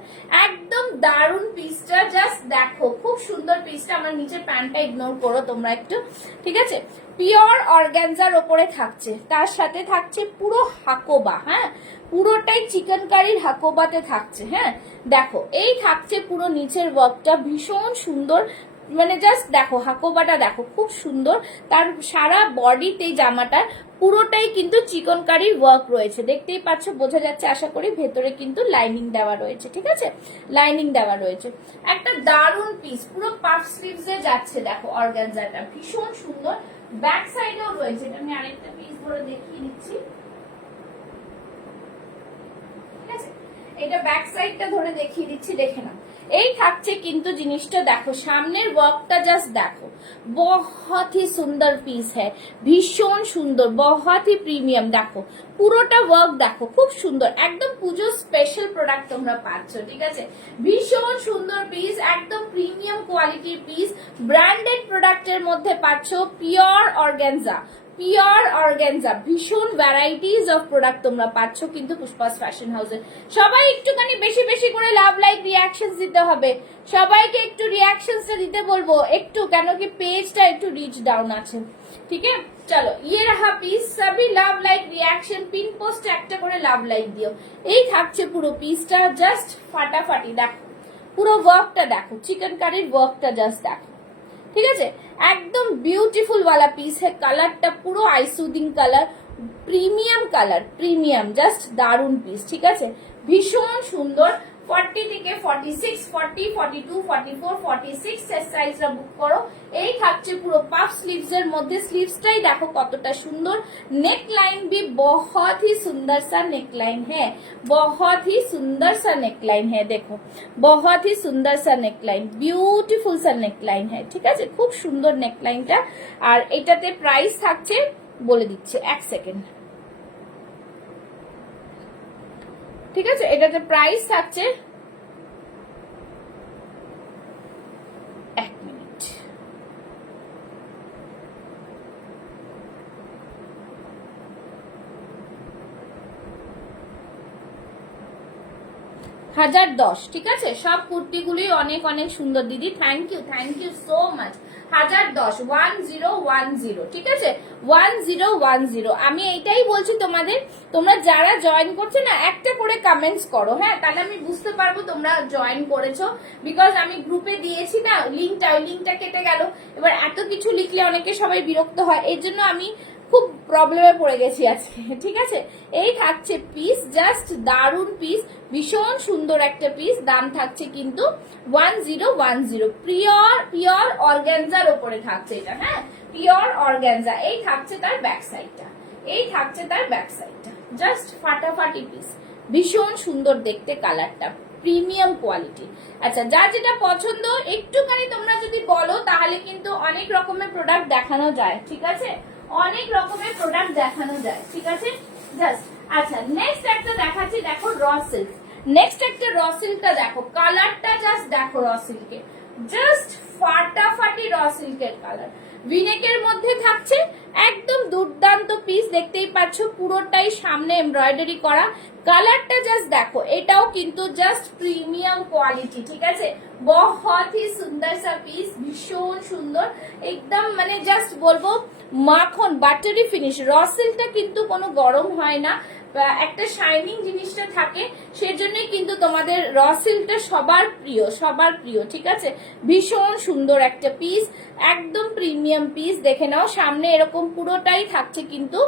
একদম দারুন পিসটা। জাস্ট দেখো খুব সুন্দর পিসটা। আমার নিচের প্যান্টটা ইগনোর করো তোমরা একটু, ঠিক আছে। পিওর অর্গানজার ওপরে থাকছে, তার সাথে থাকছে পুরো হাকোবা, হ্যাঁ পুরোটাই চিকেন কারির হাকোবাতে থাকছে। হ্যাঁ দেখো, এই থাকছে পুরো নিচের ওয়ার্কটা, ভীষণ সুন্দর। মানে জাস্ট দেখো হাকোবাটা দেখো, খুব সুন্দর। তার সারা বডিতে জামাটার পুরোটাই কিন্তু চিকন কারি ওয়ার্ক রয়েছে, দেখতেই পাচ্ছ, বোঝা যাচ্ছে আশা করি। ভেতরে কিন্তু লাইনিং দেওয়া রয়েছে, ঠিক আছে, লাইনিং দেওয়া রয়েছে। একটা দারুন পিস, পুরো পাফ স্লিভস এ যাচ্ছে, দেখো অর্গানজাটা ভীষণ সুন্দর। ব্যাক সাইডেও রয়েছে, এটা আমি আরেকটা পিস ধরে দেখিয়ে দিচ্ছি, ঠিক আছে। এটা ব্যাক সাইডটা ধরে দেখিয়ে দিচ্ছি, দেখে নাও। এই থাকছে কিন্তু জিনিসটা, দেখো সামনের ওয়ার্কটা জাস্ট দেখো, বহুত হি সুন্দর পিস হ্যাঁ, ভীষণ সুন্দর, বহুত হি প্রিমিয়াম। দেখো পুরোটা ওয়ার্ক দেখো, খুব সুন্দর, একদম পুজো স্পেশাল প্রোডাক্ট তোমরা পাচ্ছ, ঠিক আছে। ভীষণ সুন্দর পিস, একদম প্রিমিয়াম কোয়ালিটির পিস, ব্র্যান্ডেড প্রোডাক্টের মধ্যে পাচ্ছ, পিওর অর্গানজা, পিওর অর্গানজা। ভীষণ ভ্যারাইটিজ অফ প্রোডাক্ট তোমরা পাচ্ছ কিন্তু পুষ্পাস ফ্যাশন হাউসে। সবাই একটুখানি বেশি বেশি করে লাভ লাইক রিয়াকশন দিতে হবে, সবাইকে একটু রিয়াকশনস দিতে বলবো একটু, কেন কি পেজটা একটু রিচ ডাউন আছে, ঠিক আছে। চলো, ইয়ে রাহা পিস, সবই love like reaction, pin post একটা করে লাভ লাইক দিও। এই থাকছে পুরো পিসটা, জাস্ট ফাটাফাটি। দেখো পুরো ওয়ার্কটা দেখো, চিকেন কারির ওয়ার্কটা জাস্ট দেখো, ঠিক আছে। একদম বিউটিফুল वाला পিস है, কালারটা পুরো eye soothing colour, premium colour, premium, just দারুন পিস, ঠিক আছে, ভীষণ সুন্দর। 40 থেকে 46, 40, 42, 44, 46 সাইজটা বুক করো। এই থাকছে পুরো পাফ স্লিভস এর মধ্যে, স্লিভসটাই দেখো কতটা সুন্দর। नेक लाइन भी बहुत ही सुंदर सा नेक लाइन है, बहुत ही सुंदर सा नेक लाइन है, देखो बहुत ही सुंदर सा नेक लाइन, ब्यूटीफुल सा नेक लाइन है, ঠিক আছে, খুব সুন্দর নেক লাইনটা। আর এটাতে প্রাইস থাকছে, বলে দিচ্ছে এক সেকেন্ড, ঠিক আছে। এটাতে প্রাইস থাকছে, এক মিনিট, $1010, ঠিক আছে। সব কুর্তিগুলি অনেক অনেক সুন্দর দিদি, থ্যাংক ইউ সো মাচ। 1010, 1010, ঠিক আছে, 1010। আমি এইটাই বলছি তোমাদের, তোমরা যারা জয়েন করছো না, একটা করে কমেন্টস করো, হ্যাঁ, তাহলে আমি বুঝতে পারবো তোমরা জয়েন করেছো। বিকজ আমি গ্রুপে দিয়েছি না লিঙ্কটা, ওই লিঙ্কটা কেটে গেল। এবার এত কিছু লিখলে অনেকে সবাই বিরক্ত হয়, এর জন্য আমি খুব প্রবলেমে পড়ে গেছি আজকে, ঠিক আছে। এই থাকছে পিস, জাস্ট দারুন পিস, ভীষণ সুন্দর একটা পিস। দাম থাকছে কিন্তু 1010, পিওর অর্গানজার ওপরে থাকছে এটা, হ্যাঁ পিওর অর্গানজা। এই থাকছে তার ব্যাক সাইডটা, এই থাকছে তার ব্যাক সাইডটা, জাস্ট ফাটাফাটি পিস, ভীষণ সুন্দর দেখতে, কালারটা প্রিমিয়াম কোয়ালিটি। আচ্ছা, যার যেটা পছন্দ একটুখানি তোমরা যদি বলো, তাহলে কিন্তু অনেক রকমের প্রোডাক্ট দেখানো যায়, ঠিক আছে, অনেক রকমের প্রোডাক্ট দেখানো যায়, ঠিক আছে। জাস্ট আচ্ছা, নেক্সট একটা দেখাচ্ছি, দেখো র সিল্ক। নেক্সট একটা র সিল্কটা দেখো, কালারটা জাস্ট দেখো, র সিল্কের জাস্ট ফাটাফাটি র সিল্কের কালার, ভিনেকের মধ্যে থাকছে, একদম দুর্দান্ত পিস, দেখতেই পাচ্ছ পুরোটাই সামনে এমব্রয়ডারি করা। কালারটা জাস্ট দেখো, এটাও কিন্তু জাস্ট প্রিমিয়াম কোয়ালিটি, ঠিক আছে, বহুত হি সুন্দর সা পিস, ভীষণ সুন্দর, একদম মানে জাস্ট বলবো মাখন বাটারি ফিনিশ। র সিল্কটা কিন্তু কোনো গরম হয় না, একটা শাইনিং জিনিসটা থাকে, সেজন্যই কিন্তু তোমাদের র সিল্কটা সবার প্রিয়, সবার প্রিয়, ঠিক আছে। ভীষণ সুন্দর একটা পিস, একদম প্রিমিয়াম পিস, দেখে নাও। সামনে এরকম পুরোটাই থাকছে কিন্তু,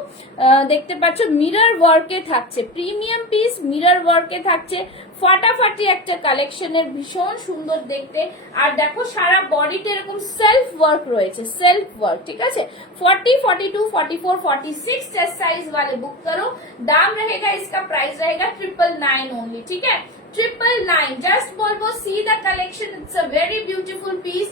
দেখতে পাচ্ছ মিরর ওয়ার্কে থাকছে, প্রিমিয়াম পিস, মিরর ওয়ার্কে থাকছে, ফাটাফাটি একটা কালেকশনের, ভীষণ সুন্দর দেখতে। আর দেখো সারা বডিতে এরকম সেলফ ওয়ার্ক রয়েছে, সেলফ ওয়ার্ক, ঠিক আছে। 40, 42, 44, 46 चेस्ट साइज वाले बुक करो। दाम रहेगा, इसका प्राइस रहेगा 999 ओनली, ठीक है, 999। जस्ट बोलबो see the collection, it's a very beautiful piece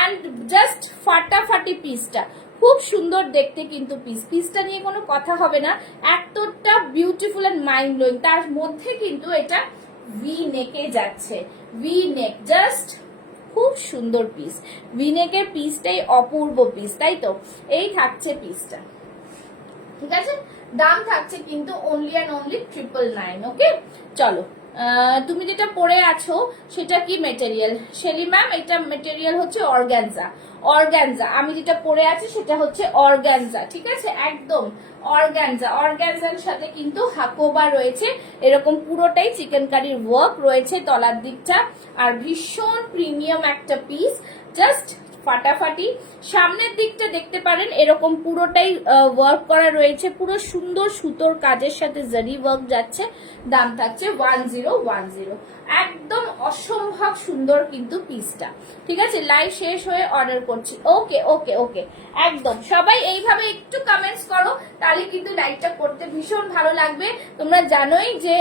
and just फाटाफाटी पीसটা খুব সুন্দর দেখতে কিন্তু পিসটা নিয়ে কোনো কথা হবে না, এতটা বিউটিফুল এন্ড মাইন্ড ব্লোয়িং। তার মধ্যে কিন্তু এটা ভি নেকে যাচ্ছে, ভি নেক, জাস্ট খুব সুন্দর পিস। ভি নেকের পিসটাই অপূর্ব পিস, তাই তো? এই থাকছে পিসটা, ঠিক আছে? দাম থাকছে কিন্তু অনলি অ্যান্ড অনলি 999। ওকে, চলো তুমি যেটা পরে আছো সেটা কি মেটেরিয়াল শেলি ম্যাম? এটা মেটেরিয়াল হচ্ছে অর্গানজা। অর্গানজা আমি যেটা পরে আছি সেটা হচ্ছে অর্গানজা, ঠিক আছে? একদম অর্গানজা। অর্গানজার সাথে কিন্তু হাকোবা রয়েছে, এরকম পুরোটাই চিকেন কারির ওয়ার্ক রয়েছে তলার দিকটা, আর ভীষণ প্রিমিয়াম একটা পিস, জাস্ট ফাটাফাটি। সামনের দিকটা দেখতে পারেন এরকম পুরোটাই ওয়ার্ক করা রয়েছে, পুরো সুন্দর সুতোর কাজের সাথে জারি ওয়ার্ক যাচ্ছে। দাম থাকছে 1010, একদম অসম্ভব সুন্দর কিন্তু পিসটা, ঠিক আছে? লাইভ শেষ হয়ে অর্ডার করছি। ওকে ওকে ওকে, একদম সবাই এইভাবে একটু কমেন্টস করো, তাহলে কিন্তু লাইভটা করতে ভীষণ ভালো লাগবে। তোমরা জানোই যে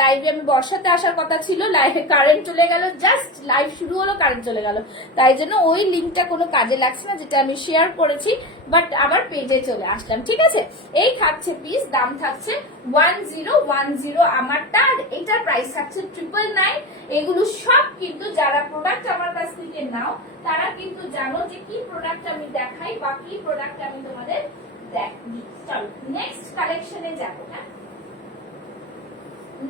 লাইভে আমি বর্ষাতে আসার কথা ছিল, লাইভে কারেন্ট চলে গেল, জাস্ট লাইভ শুরু হলো কারেন্ট চলে গেল, তাই জন্য ওই লিঙ্কটা কোনো কাজে লাগছে না যেটা আমি শেয়ার করেছি, বাট আবার পেজে চলে আসলাম, ঠিক আছে? এই থাকছে পিস, দাম থাকছে 1010 আমারটা, আর এটার প্রাইস থাকছে 999। এগুলো সব কিন্তু যারা প্রোডাক্ট আমার কাছ থেকে নাও তারা কিন্তু জানো যে কি প্রোডাক্ট আমি দেখাই বা কি প্রোডাক্ট আমি তোমাদের দেখি। চলো নেক্সট কালেকশনে যাবো। হ্যাঁ,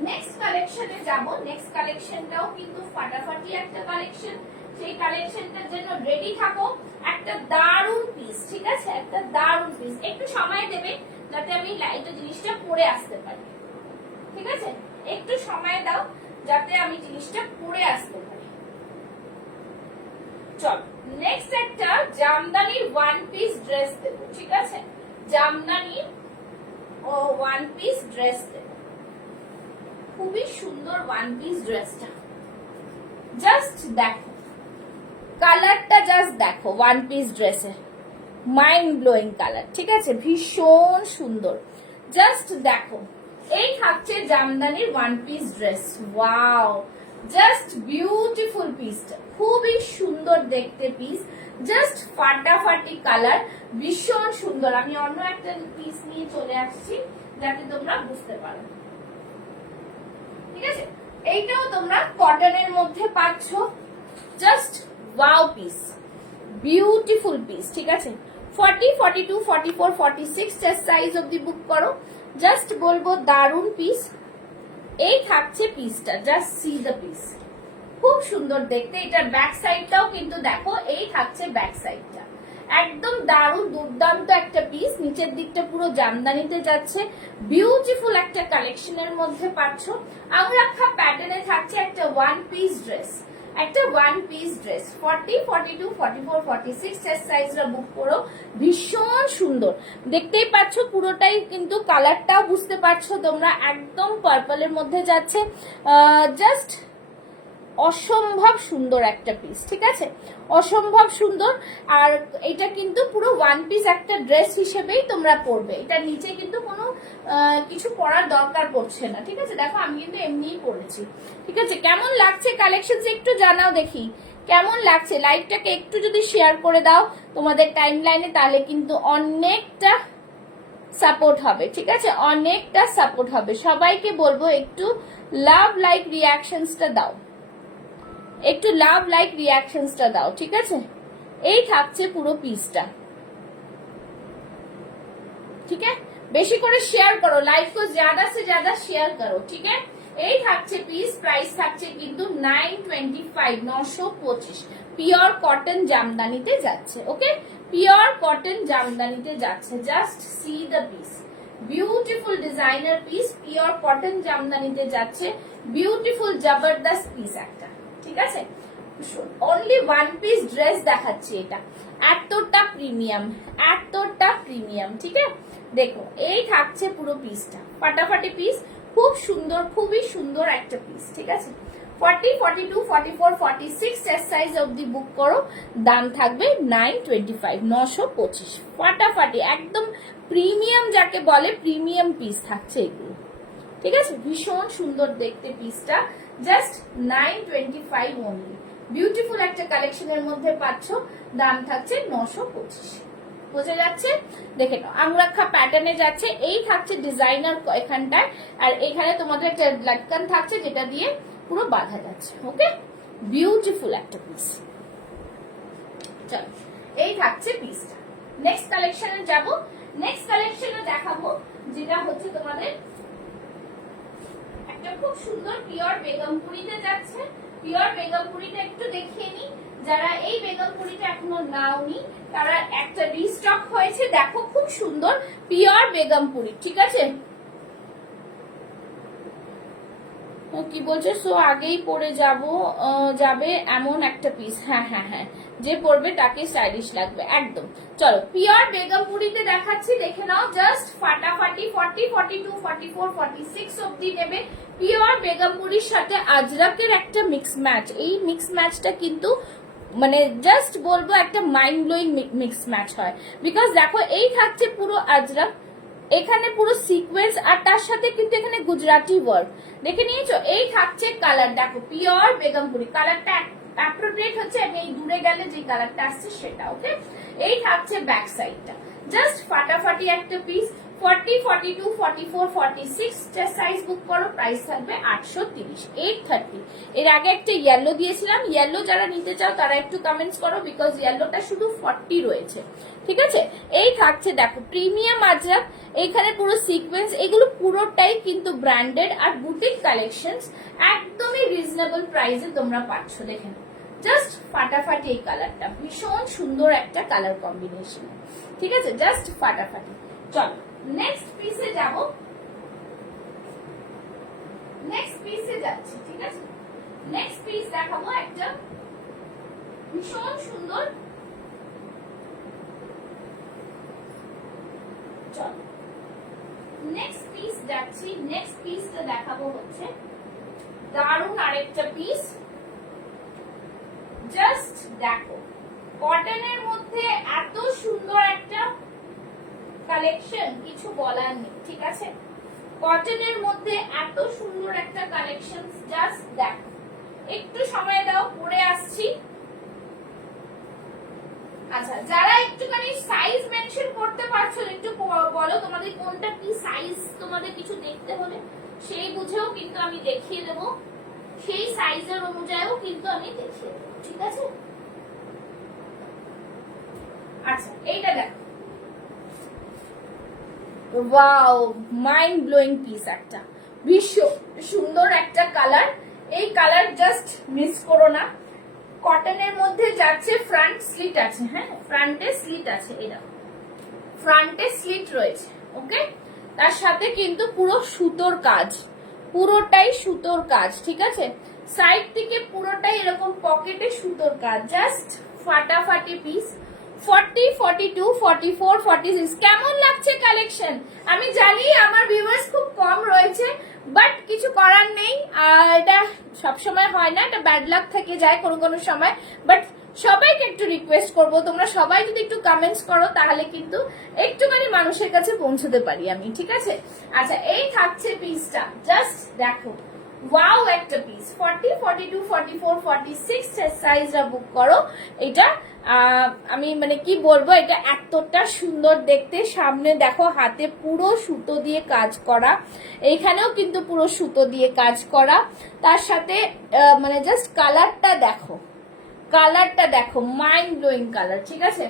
নেক্সট কালেকশনে যাব। নেক্সট কালেকশনটাও কিন্তু ফাটাফাটি একটা কালেকশন, সেই কালেকশনটার জন্য রেডি থাকো। একটা দারুণ পিস, ঠিক আছে? একটা দারুণ পিস, একটু সময় দেবে যাতে আমি লাইটে জিনিসটা পরে আসতে পারি, ঠিক আছে? একটু সময় দাও যাতে আমি জিনিসটা পরে আসতে পারি। চল নেক্সট একটা জামদানির ওয়ান পিস ড্রেস দেবো, ঠিক আছে? জামদানির ওয়ান পিস ড্রেস দেবো, খুবই সুন্দর ওয়ান পিস ড্রেসটা, জাস্ট দেখো কালারটা, জাস্ট দেখো ওয়ান পিস ড্রেসের মাইন্ড ব্লোয়িং কালার, ঠিক আছে? ভীষণ সুন্দর, জাস্ট দেখো। এই থাকছে জামদানির one piece dress, wow, just beautiful পিসটা, খুবই সুন্দর দেখতে পিস, জাস্ট ফাটাফাটি কালার, ভীষণ সুন্দর। আমি অন্য একটা পিস নিয়ে চলে আসছি যাতে তোমরা বুঝতে পারো, ঠিক আছে? এইটাও তোমরা কটনের মধ্যে পাচ্ছ, just wow piece, beautiful piece, ঠিক আছে? 40, 42, 44, 46 চেস্ট সাইজ অবধি বুক করো, জাস্ট বলবো দারুন পিস। এই থাকছে পিসটা, জাস্ট সি দ্য পিস, খুব সুন্দর দেখতে। এটার ব্যাক সাইডটাও কিন্তু দেখো, এই থাকছে ব্যাক সাইডটা, একদম দারুণ দুর্দান্ত একটা পিস। নিচের দিকটা পুরো জামদানিতে যাচ্ছে, বিউটিফুল একটা কালেকশনের মধ্যে পাচ্ছ। আংরাক্ষা প্যাটার্নে থাকছে একটা ওয়ান পিস ড্রেস, একটা ওয়ান পিস ড্রেস। 40, 42, 44, 46 চেস্ট সাইজরা বুক করো, ভীষণ সুন্দর দেখতেই পাচ্ছ। পুরোটাই কিন্তু কালারটাও বুঝতে পারছো তোমরা, একদম পার্পলের মধ্যে যাচ্ছে, জাস্ট অসম্ভব সুন্দর একটা পিস, ঠিক আছে? অসম্ভব সুন্দর। আর এটা কিন্তু পুরো ওয়ান পিস একটা ড্রেস হিসেবেই তোমরা পরবে, এটা নিচে কিন্তু কোনো কিছু পরার দরকার পড়ছে না, ঠিক আছে? দেখো আমি কিন্তু এমনিই পরেছি, ঠিক আছে? কেমন লাগছে কালেকশন একটু জানাও দেখি, কেমন লাগছে? লাইভটাকে একটু যদি শেয়ার করে দাও তোমাদের টাইম লাইনে, তাহলে কিন্তু অনেকটা সাপোর্ট হবে, ঠিক আছে? অনেকটা সাপোর্ট হবে। সবাইকে বলবো একটু লাভ লাইক রিয়াকশনসটা দাও, একটু লাভ লাইক রিয়াকশনসটা দাও, ঠিক আছে? এই থাকছে পুরো পিসটা, ঠিক আছে? বেশি করে শেয়ার করো, লাইভ को ज्यादा से ज्यादा শেয়ার করো, ঠিক আছে? এই থাকছে পিস, প্রাইস থাকছে কিন্তু 925, 925। পিওর কটন জামদানিতে যাচ্ছে, ওকে? পিওর কটন জামদানিতে যাচ্ছে, just see the piece, beautiful designer piece, pure cotton জামদানিতে যাচ্ছে, বিউটিফুল জবরদস্ত পিস একটা, ঠিক আছে? অনলি ওয়ান পিস ড্রেস দেখাচ্ছি, এটা এতটা প্রিমিয়াম, এতটা প্রিমিয়াম, ঠিক আছে? দেখো এই থাকছে পুরো পিসটা, ফাটাফাটি পিস, খুব সুন্দর, খুবই সুন্দর একটা পিস, ঠিক আছে? 40, 42, 44, 46 চেস্ট সাইজ অবধি বুক করো, দাম থাকবে 925, 925। ফাটাফাটি একদম প্রিমিয়াম, যাকে বলে প্রিমিয়াম পিস থাকছে এগুলো, ঠিক আছে? ভীষণ সুন্দর দেখতে পিসটা, জাস্ট 925 অনলি। বিউটিফুল একটা কালেকশনের মধ্যে পাচ্ছ, দাম থাকছে 925। বোঝা যাচ্ছে? দেখে নাও, আংরাক্ষা প্যাটার্নে যাচ্ছে। এই থাকছে ডিজাইনার এখানটায়, আর এখানে তোমাদের একটা লাটকান থাকছে যেটা দিয়ে পুরো বাঁধা যাচ্ছে। ওকে, বিউটিফুল একটা পিস। চলো, এই থাকছে পিসটা। নেক্সট কালেকশনে যাব। নেক্সট কালেকশনে দেখাবো যেটা হচ্ছে তোমাদের একটা খুব সুন্দর পিওর বেগমপুরিতে যাচ্ছে। পিওর বেগমপুরিটা একটু দেখিয়ে নি, যারা এই বেগমপুরিটা এখনো নাওনি তারা একটা রিস্টক হয়েছে। দেখো খুব সুন্দর পিওর বেগমপুরি, ঠিক আছে? কি বলছে, সো আগেই পরে যাবে এমন একটা পিস। হ্যাঁ হ্যাঁ হ্যাঁ, যে পরবে তাকে স্টাইলিশ লাগবে একদম। চলো, পিওর বেগমপুরিতে দেখাচ্ছি, দেখে নাও। জাস্ট ফাটাফাটি 40, 42, 44, 46 অবধি নেবে। পিওর বেগমপুরির সাথে আজরাকের একটা মিক্স ম্যাচ। এই মিক্স ম্যাচটা কিন্তু মানে জাস্ট বলবো একটা মাইন্ড ব্লোয়িং মিক্স ম্যাচ হয়। বিকজ দেখো, এই থাকছে পুরো আজরাক, এখানে পুরো সিকোয়েন্স, আর তার সাথে কিন্তু এখানে গুজরাটি ওয়ার্ক দেখে নিয়েছো। এই থাকছে কালার, দেখো পিওর বেগমপুরি কালারটা অ্যাপ্রোপ্রিয়েট হচ্ছে। আমি এই দূরে গেলে যে কালারটা আসছে সেটা। ওকে, এই থাকছে ব্যাক সাইডটা। জাস্ট ফাটাফাটি একটা পিস। 40, 42, 44, 46 সাইজ বুক করো। প্রাইস থাকবে 830, 830। এর আগে একটা ইয়েলো দিয়েছিলাম, ইয়েলো যারা নিতে চাও তারা একটু কমেন্টস করো, বিকজ ইয়েলোটা শুধু 40 রয়েছে, ঠিক আছে? এই থাকছে দেখো প্রিমিয়াম আজরাক, এইখানে পুরো সিকোয়েন্স, এগুলো পুরোটাই কিন্তু ব্র্যান্ডেড আর বুটিক কালেকশনস। একদমই রিজনেবল প্রাইসে তোমরা পাচ্ছ। দেখেন জাস্ট ফাটাফাটি এই কালারটা, ভীষণ সুন্দর একটা কালার কম্বিনেশন, ঠিক আছে? জাস্ট ফাটাফাটি। চলো নেক্সট পিসে যাব। নেক্সট পিসে যাচ্ছি, ঠিক আছে? নেক্সট পিস দেখাবো একটা ভীষণ সুন্দর। চলো নেক্সট পিস যাচ্ছি। নেক্সট পিসটা দেখাবো হচ্ছে দারুণ আরেকটা পিস। জাস্ট দেখো, কটনের মধ্যে এত সুন্দর একটা কালেকশন, কিছু বলার নেই, ঠিক আছে? কটনের মধ্যে এত সুন্দর একটা কালেকশন, জাস্ট দেখো। একটু সময় দাও, পরে আসছি। আচ্ছা, যারা একটুখানি সাইজ মেনশন করতে পারছো একটু বলো তোমাদের কোনটা কি সাইজ, তোমাদের কিছু দেখতে হলে সেই বুঝেও কিন্তু আমি দেখিয়ে দেবো, সেই সাইজের অনুযায়ীও কিন্তু আমি দেখিয়ে দেবো, ঠিক আছে? আচ্ছা, এইটা দেখো, ওয়াও, মাইন্ড ব্লোয়িং পিস একটা, ভীষণ সুন্দর একটা কালার। এই কালার জাস্ট মিস করো না। কটনের মধ্যে যাচ্ছে, ফ্রন্ট স্লিট আছে, হ্যাঁ ফ্রন্টে স্লিট আছে, এই দেখো ফ্রন্টে স্লিট রয়েছে। ওকে, তার সাথে কিন্তু পুরো সুতোর কাজ, পুরোটাই সুতোর কাজ, ঠিক আছে? সাইড থেকে পুরোটাই এরকম পকেটে সুতোর কাজ। জাস্ট ফাটাফাটি পিস। 40, 42, 44, 46 কেমন লাগছে কালেকশন? আমি জানি আমার ভিউয়ার্স খুব কম রয়েছে, বাট কিছু করার নেই। এটা সবসময় হয় না, এটা ব্যাড লাক থেকে যায় কোনো কোনো সময়। বাট সবাইকে একটু রিকোয়েস্ট করব, তোমরা সবাই যদি একটু কমেন্টস করো তাহলে কিন্তু একটুখানি মানুষের কাছে পৌঁছতে পারি আমি, ঠিক আছে? আচ্ছা, এই থাকছে পিসটা, জাস্ট দেখো, ওয়াও একটা পিস। 40, 42, 44, 46 সাইজটা বুক করো। এটা আমি মানে কি বলবো, এটা এতটা সুন্দর দেখতে। সামনে দেখো হাতে পুরো সুতো দিয়ে কাজ করা, এইখানেও কিন্তু পুরো সুতো দিয়ে কাজ করা। তার সাথে মানে জাস্ট কালারটা দেখো, কালারটা দেখো, মাইন্ড ব্লোয়িং কালার, ঠিক আছে?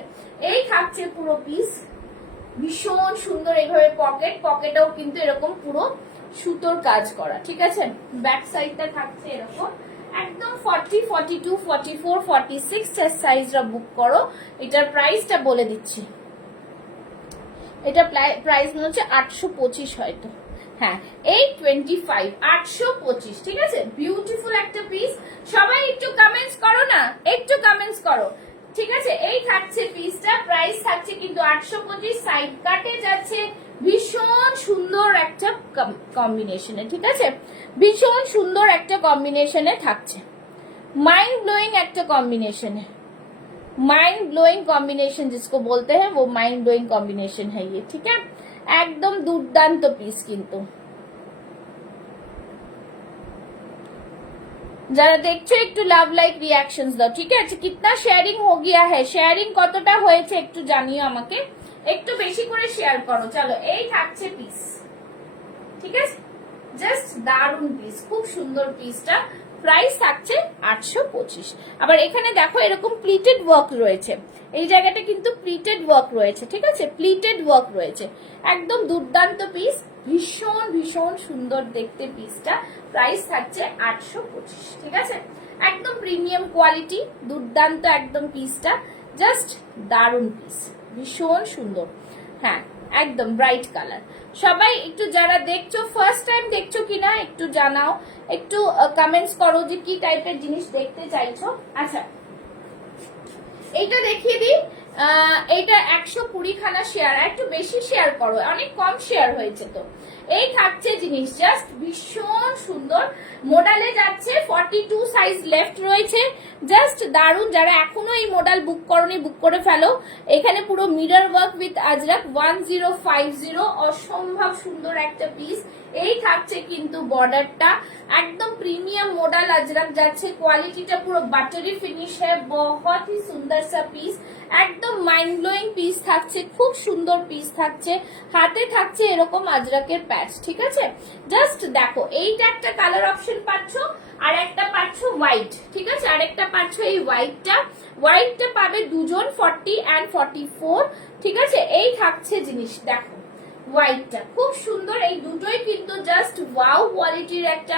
এই থাকছে পুরো পিস, ভীষণ সুন্দর। এইভাবে পকেটেও কিন্তু এরকম পুরো সুতোর কাজ করা, ঠিক আছে? ব্যাক সাইডটা থাকছে এরকম একদম। 40, 42, 44, 46 সাইজটা বুক করো। এটার প্রাইসটা বলে দিচ্ছি, এটা প্রাইস মনে হচ্ছে 825 হয়তো, হ্যাঁ 825, 825, ঠিক আছে? বিউটিফুল একটা পিস। সবাই একটু কমেন্টস করো না, একটু কমেন্টস করো, ঠিক আছে? এই থাকছে পিসটা, প্রাইস থাকছে কিন্তু 825। সাইড কাটে যাচ্ছে, ভীষণ সুন্দর একটা কম্বিনেশনে, ঠিক আছে? ভীষণ সুন্দর একটা কম্বিনেশনে থাকছে, माइंड ब्लोइंग একটা कॉम्बिनेशन है, माइंड ब्लोइंग कॉम्बिनेशन जिसको बोलते हैं वो माइंड ब्लोइंग कॉम्बिनेशन है ये, ठीक है? एकदम दुर्दांत पीस। किंतु যারা দেখছো একটু লাভ লাইক রিঅ্যাকশনস দাও, ঠিক আছে? কিতনা শেয়ারিং हो गया है, শেয়ারিং কতটা হয়েছে একটু জানিও আমাকে। একটু বেশি করে শেয়ার করো। চলো, এই থাকছে পিস, ঠিক আছে, জাস্ট দারুন পিস, খুব সুন্দর পিসটা। প্রাইস থাকছে 825। আবার এখানে দেখো এরকম প্লিটেড ওয়ার্ক রয়েছে, এই জায়গাটা কিন্তু প্লিটেড ওয়ার্ক রয়েছে, ঠিক আছে, প্লিটেড ওয়ার্ক রয়েছে, একদম দুর্দান্ত পিস, ভীষণ ভীষণ সুন্দর দেখতে পিসটা। প্রাইস থাকছে 825, ঠিক আছে, একদম প্রিমিয়াম কোয়ালিটি, দুর্দান্ত একদম পিসটা, জাস্ট দারুন পিস, ভীষণ সুন্দর। হ্যাঁ, একদম ব্রাইট কালার। সবাই একটু যারা দেখছো, ফার্স্ট টাইম দেখছো কিনা একটু জানাও, একটু কমেন্টস করো যে কি টাইপের জিনিস দেখতে চাইছো। আচ্ছা, এইটা দেখিয়ে দিই, এইটা 120 খানা শেয়ার, একটু বেশি শেয়ার করো, অনেক কম শেয়ার হয়েছে তো। এই থাকছে জিনিস, জাস্ট ভীষণ সুন্দর, মডেলে যাচ্ছে 42 সাইজ লেফট রয়েছে, জাস্ট দারুন। যারা এখনো এই মডেল বুক করনি বুক করে ফেলো। এখানে পুরো মিরর ওয়ার্ক উইথ আজরাক 1050, অসম্ভব সুন্দর একটা পিস। এই থাকছে কিন্তু বর্ডারটা, একদম প্রিমিয়াম মডেল আজরাক যাচ্ছে, কোয়ালিটিটা পুরো বাটারি ফিনিশ হ্যাঁ, বহুত হি সুন্দর সা পিস, একদম মাইন্ড ব্লোয়িং পিস থাকছে, খুব সুন্দর পিস থাকছে। হাতে থাকছে এরকম আজরাকের প্যাচ, ঠিক আছে, জাস্ট দেখো, এইটা একটা কালার অপশন পাচ্ছ, আর একটা পাচ্ছ হোয়াইট, ঠিক আছে, আর একটা পাচ্ছ এই হোয়াইটটা পাবে দুজন, 40 and 44, ঠিক আছে। এই থাকছে জিনিস, দেখো হোয়াইটটা খুব সুন্দর, এই দুটোই কিন্তু জাস্ট ওয়াও কোয়ালিটির একটা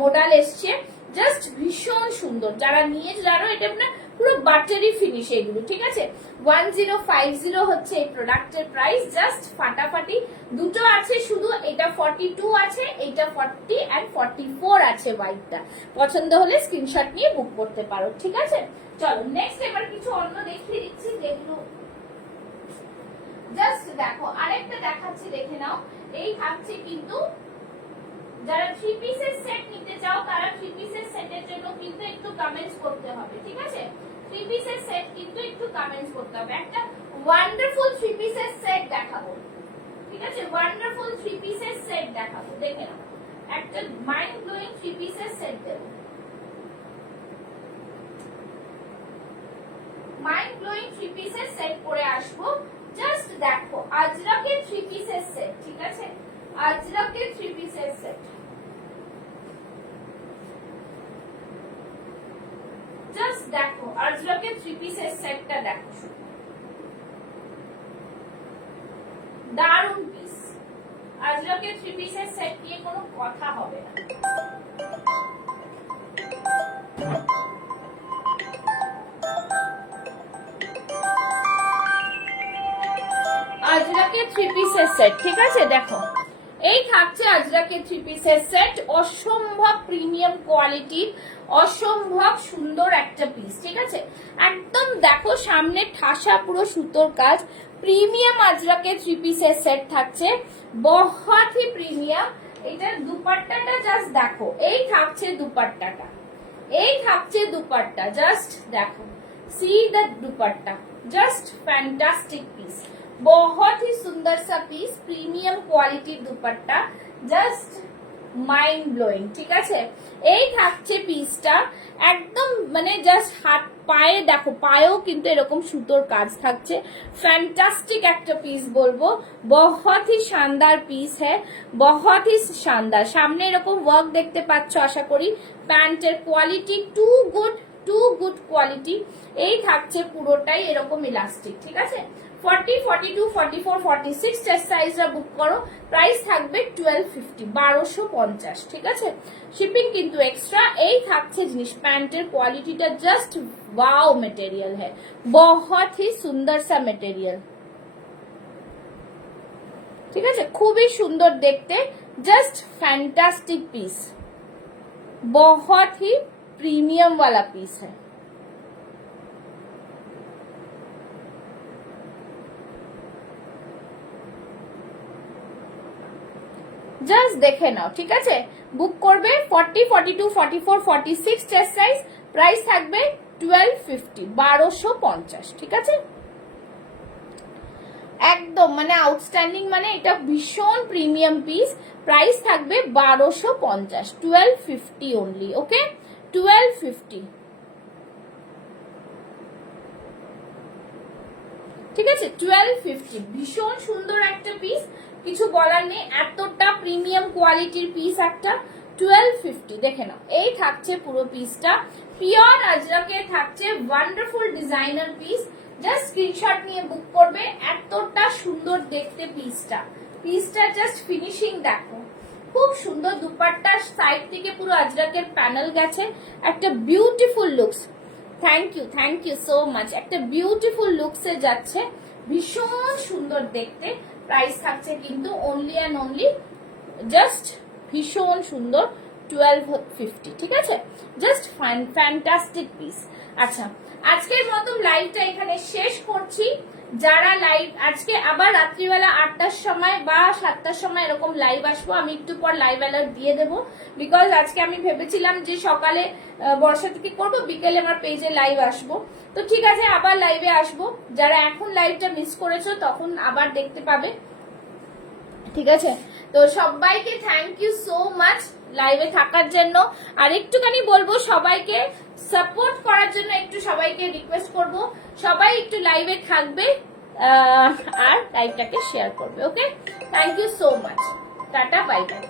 মডেল এসছে, জাস্ট ভীষণ সুন্দর। যারা নিয়ে জানো, এটা না পুরো বাটারি ফিনিশ এগুলো, ঠিক আছে। 1050 হচ্ছে এই প্রোডাক্টের প্রাইস, জাস্ট ফাটাফাটি। দুটো আছে শুধু, এটা 42 আছে, এটা 40 and 44 আছে হোয়াইটটা। পছন্দ হলে স্ক্রিনশট নিয়ে বুক করতে পারো, ঠিক আছে। চলো নেক্সট এবার কিছু অন্য দেখিয়ে দিচ্ছি, যেগুলো জাস্ট দেখো, আরেকটা দেখাচ্ছি, দেখে নাও। এই থাকছে কিন্তু, যারা 3 পিসের সেট নিতে চাও তারা 3 পিসের সেটের জন্য কিন্তু একটু কমেন্টস করতে হবে, ঠিক আছে। 3 পিসের সেট কিন্তু একটু কমেন্টস করতে হবে। একটা ওয়ান্ডারফুল 3 পিসের সেট দেখাবো, ঠিক আছে, ওয়ান্ডারফুল 3 পিসের সেট দেখাবো, দেখে নাও, একটা মাইন্ড ব্লোয়িং 3 পিসের সেট দেব, মাইন্ড ব্লোয়িং 3 পিসের সেট করে আসবো। জাস্ট দেখো, আজরাকের 3 পিসের সেট, ঠিক আছে, আজরাকের 3 পিসের সেট, জাস্ট দেখো, আজরাকের 3 পিসের সেটটা দেখো, দারুন পিস। আজরাকের 3 পিসের সেট নিয়ে কোনো কথা হবে না। আজরাকের 3 পিসের সেট, ঠিক আছে, দেখো এই থাকছে আজরাকের 3 পিসের সেট, অসম্ভব প্রিমিয়াম কোয়ালিটি, অসম্ভব সুন্দর একটা পিস, ঠিক আছে, একদম দেখো সামনে ঠাসা পুরো সুতোর কাজ, প্রিমিয়াম আজরাকের 3 পিসের সেট থাকছে, বহুত হি প্রিমিয়াম। এটার দুপাট্টাটা জাস্ট দেখো, এই থাকছে দুপাট্টাটা, এই থাকছে দুপাট্টা, জাস্ট দেখো, see the dupatta, just fantastic piece, बहुत ही सुंदर सा पीस, प्रीमियम क्वालिटीर दुपट्टा, জাস্ট মাইন্ড ব্লোয়িং, ঠিক আছে। এই থাকছে পিসটা, একদম মানে জাস্ট হাত পায়ে দেখো, পায়েও কিন্তু এরকম সুতোর কাজ থাকছে, ফ্যান্টাস্টিক একটা পিস বলবো, বহুত হি শানদার পিস হ্যাঁ, বহুত হি শানদার। সামনে এরকম ওয়ার্ক দেখতে পাচ্ছ আশা করি, প্যান্টের কোয়ালিটি টু গুড কোয়ালিটি। এই থাকছে পুরোটাই এরকম ইলাস্টিক, ঠিক আছে। 40, 42, 44, 46 চেস্ট সাইজরা বুক করো, প্রাইস থাকবে 1250, 1250, ঠিক আছে, শিপিং কিন্তু এক্সট্রা। এই থাকছে জিনিস, প্যান্টের কোয়ালিটিটা জাস্ট ওয়াও মেটেরিয়াল হ্যাঁ, বহুত হি সুন্দর সা মেটেরিয়াল, ঠিক আছে, খুবই সুন্দর দেখতে, জাস্ট ফ্যান্টাস্টিক পিস, बहुत ही प्रीमियम वाला पीस है। জাস্ট দেখে নাও, ঠিক আছে, বুক করবে 40, 42, 44, 46 চেস্ট সাইজ, প্রাইস থাকবে 1250, 1250, ঠিক আছে, একদম মানে আউটস্ট্যান্ডিং, মানে এটা ভীষণ প্রিমিয়াম পিস, প্রাইস থাকবে 1250, 1250 অনলি, ওকে, 1250। ঠিক আছে 1250, ভীষণ সুন্দর একটা পিস, কিছু বলার নেই, এতটা প্রিমিয়াম কোয়ালিটির পিস একটা। 1250 দেখে নাও, এই থাকছে পুরো পিসটা, পিওর আজরাকে থাকছে, wonderful designer piece. Just screenshot নিয়ে বুক করবে, এতটা সুন্দর দেখতে পিসটা, পিসটা জাস্ট ফিনিশিং দেখো, খুব সুন্দর। দুপাট্টার সাইড থেকে পুরো আজরাকের প্যানেল গেছে, একটা beautiful looks. Thank you so much, একটা বিউটিফুল লুকসে যাচ্ছে, ভীষণ সুন্দর দেখতে। প্রাইস থাকছে কিন্তু অনলি অ্যান্ড অনলি জাস্ট ভীষণ সুন্দর 1250, ঠিক আছে, জাস্ট ফ্যান্টাস্টিক পিস। আচ্ছা, আজকের মতন লাইভটা এখানে শেষ করছি। যারা লাইভ আজকে আবার রাত্রিবেলা 8টার সময় বা 7টার সময় এরকম লাইভ আসবো, আমি একটু পর লাইভ অ্যালার্ট দিয়ে দেবো, বিকজ আজকে আমি ভেবেছিলাম যে সকালে বর্ষা থেকে করবো, বিকেলে আমার পেজে লাইভ আসবো। তো ঠিক আছে, আবার লাইভে আসবো, যারা এখন লাইভটা মিস করেছো তখন আবার দেখতে পাবে, ঠিক আছে। তো সবাইকে থ্যাংক ইউ সো মাচ লাইভে থাকার জন্য। আর একটুখানি বলবো সবাইকে সাপোর্ট করার জন্য, একটু সবাইকে রিকোয়েস্ট করব, সবাই একটু লাইভে থাকবে আর লাইভটাকে শেয়ার করবে। Okay, thank you so much, tata, bye by.